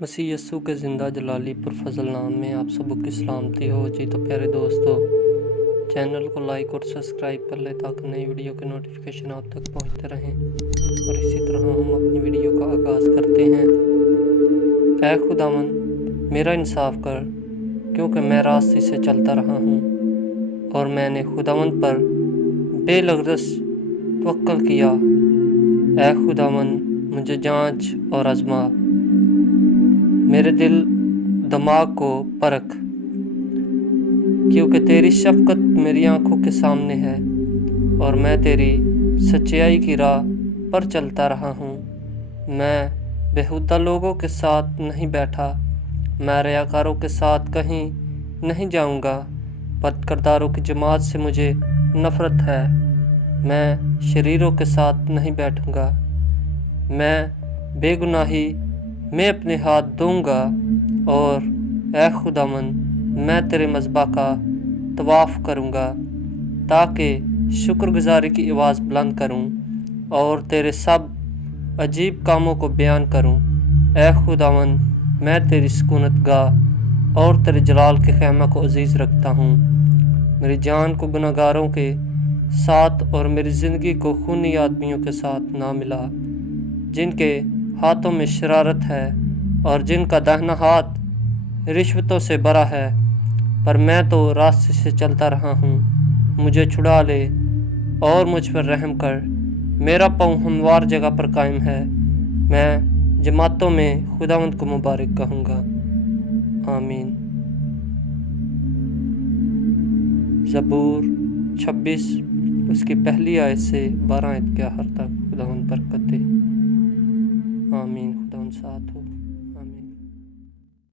مسیح یسوع کے زندہ جلالی پرفضل نام میں آپ سب کی سلامتی ہو جی۔ تو پیارے دوستو، چینل کو لائک اور سبسکرائب کر لیں تاکہ نئی ویڈیو کے نوٹیفیکیشن آپ تک پہنچتے رہیں، اور اسی طرح ہم اپنی ویڈیو کا آغاز کرتے ہیں۔ اے خداوند میرا انصاف کر، کیونکہ میں راستے سے چلتا رہا ہوں اور میں نے خداوند پر بے لغزش توکل کیا۔ اے خداوند مجھے جانچ اور آزما، میرے دل دماغ کو پرکھ، کیونکہ تیری شفقت میری آنکھوں کے سامنے ہے اور میں تیری سچائی کی راہ پر چلتا رہا ہوں۔ میں بیہودہ لوگوں کے ساتھ نہیں بیٹھا، میں ریاکاروں کے ساتھ کہیں نہیں جاؤں گا۔ بد کرداروں کی جماعت سے مجھے نفرت ہے، میں شریروں کے ساتھ نہیں بیٹھوں گا۔ میں بے گناہی میں اپنے ہاتھ دھوں گا، اور اے خداوند میں تیرے مذبح کا طواف کروں گا، تاکہ شکر گزاری کی آواز بلند کروں اور تیرے سب عجیب کاموں کو بیان کروں۔ اے خداوند میں تیری سکونت گاہ اور تیرے جلال کے خیمہ کو عزیز رکھتا ہوں۔ میری جان کو گناہگاروں کے ساتھ اور میری زندگی کو خونی آدمیوں کے ساتھ نہ ملا، جن کے ہاتھوں میں شرارت ہے اور جن کا داہنا ہاتھ رشوتوں سے بھرا ہے۔ پر میں تو راستے سے چلتا رہا ہوں، مجھے چھڑا لے اور مجھ پر رحم کر۔ میرا پاؤں ہموار جگہ پر قائم ہے، میں جماعتوں میں خداوند کو مبارک کہوں گا۔ آمین۔ زبور 26 اس کی پہلی آیت سے 12 آیت کے آخر تک خداوند برکت دے۔ آمین۔ خداوند ساتھ ہو۔